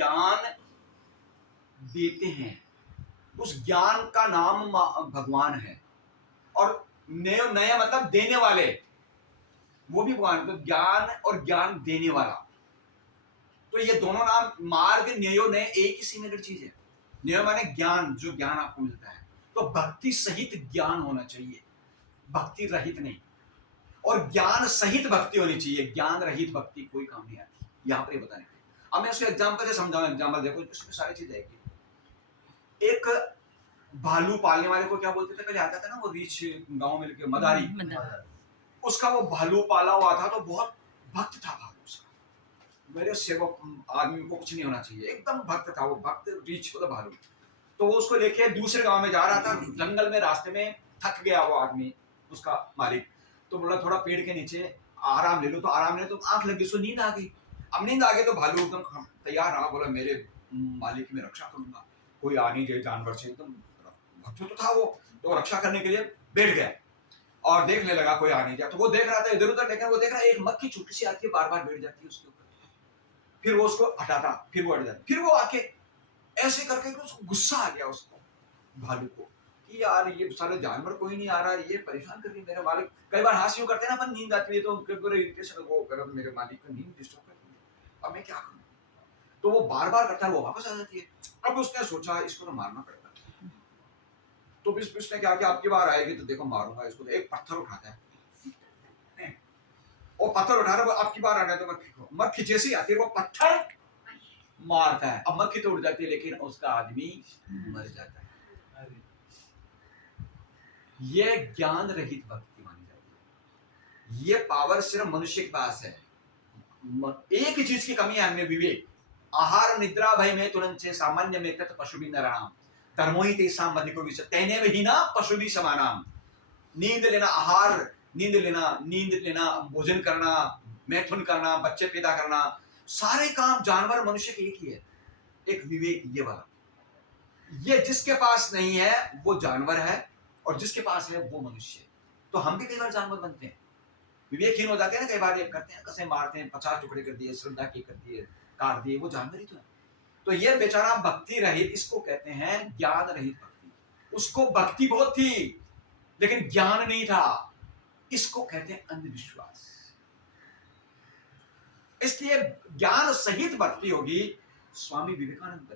ज्ञान देते हैं, उस ज्ञान का नाम भगवान है। और नया नया मतलब देने वाले, वो भी भगवान। तो ज्ञान और ज्ञान देने वाला, तो ये दोनों नाम, मार्ग न्यायो नय एक ही सिमिलर चीज है। न्याय माने ज्ञान, जो ज्ञान आपको मिलता है। तो भक्ति सहित ज्ञान होना चाहिए, भक्ति रहित नहीं। और ज्ञान सहित भक्ति होनी चाहिए, ज्ञान रहित भक्ति कोई काम नहीं आती। यहाँ पर ये बताने के लिए अब मैं उसको एग्जाम्पल से समझाऊं। एग्जाम्पल देखो, इसमें सारी चीज आएगी। एक भालू पालने वाले को क्या बोलते थे पहले, आता था ना वो रीछ गांव में लेके, मदारी। उसका वो भालू पाला हुआ था, तो बहुत भक्त था भालू उसका। मेरे सेवक आदमी को कुछ नहीं होना चाहिए, एकदम भक्त था वो, भक्त रीछ मतलब भालू। तो वो उसको लेके दूसरे गांव में जा रहा था, जंगल में रास्ते में थक गया वो आदमी, उसका मालिक। तो बोला थोड़ा पेड़ के नीचे आराम ले लो। तो आराम ले, तो आंख लगी, उसको नींद आ गई। अब नींद आ गई तो भालू एकदम तैयार रहा, बोला मेरे मालिक की मैं रक्षा करूंगा, कोई आ नहीं जाए जानवर से। एकदम भक्त तो था वो, तो रक्षा करने के लिए बैठ गया और देखने लगा कोई आ नहीं जाए। तो वो देख रहा था इधर उधर, लेकिन वो देख रहा है एक मक्खी छोटी सी आती है, बार बार बैठ जाती है उसके ऊपर। फिर वो उसको हटाता, फिर वो हट जाता, फिर वो आके ऐसे करके उसको गुस्सा आ गया उसको, भालू को, कि यार ये सारे जानवर कोई नहीं आ रहा, ये परेशान कर रही मेरे मालिक। कई बार हाथ यूं करते हैं ना अपन, नींद आती है तो इरिटेशन, वो कर मेरे मालिक का नींद डिस्टर्ब कर रही है, अब मैं क्या करूं। तो वो बार बार करता है, वो वापस आ जाती है। अब उसने सोचा इसको तो मारना पड़ेगा। तो उसने क्या किया, आपकी बार आएगी तो देखो मारूंगा इसको। तो एक पत्थर उठाता है, वो पत्थर उठा रहा है, आपकी बार आना है तो मक्खी को, मक्खी जैसी आती है वो पत्थर मारता है। अब मक्खी तो उड़ जाती है, लेकिन उसका आदमी मर जाता है। ये ज्ञान रहित भक्ति मानी जाती है। ये पावर सिर्फ मनुष्य के पास है। एक ही चीज की कमी है हमें, विवेक। आहार निद्रा भय में तुरंत से सामान्य में तत् पशु भी नराम धर्मो ही तेसाम अधिको विच तैने ही ना पशु भी समानाम। नींद लेना, आहार, नींद लेना, भोजन करना, मैथुन करना, बच्चे पैदा करना, सारे काम जानवर मनुष्य के एक ही है। एक विवेक ये वाला, ये जिसके पास नहीं है वो जानवर है, और जिसके पास है वो मनुष्य। तो हम भी कई बार जानवर बनते हैं, विवेकहीन हो जाते हैं ना कई बार। ये करते हैं, कसे मारते हैं, 50 टुकड़े कर दिए, श्रद्धा की कर दिए, काट दिए, वो जानवर ही तो है। तो ये बेचारा भक्ति रहित, इसको कहते हैं ज्ञान रहित भक्ति। उसको भक्ति बहुत थी लेकिन ज्ञान नहीं था, इसको कहते हैं अंधविश्वास। इसलिए ज्ञान सहित भक्ति होगी, स्वामी विवेकानंद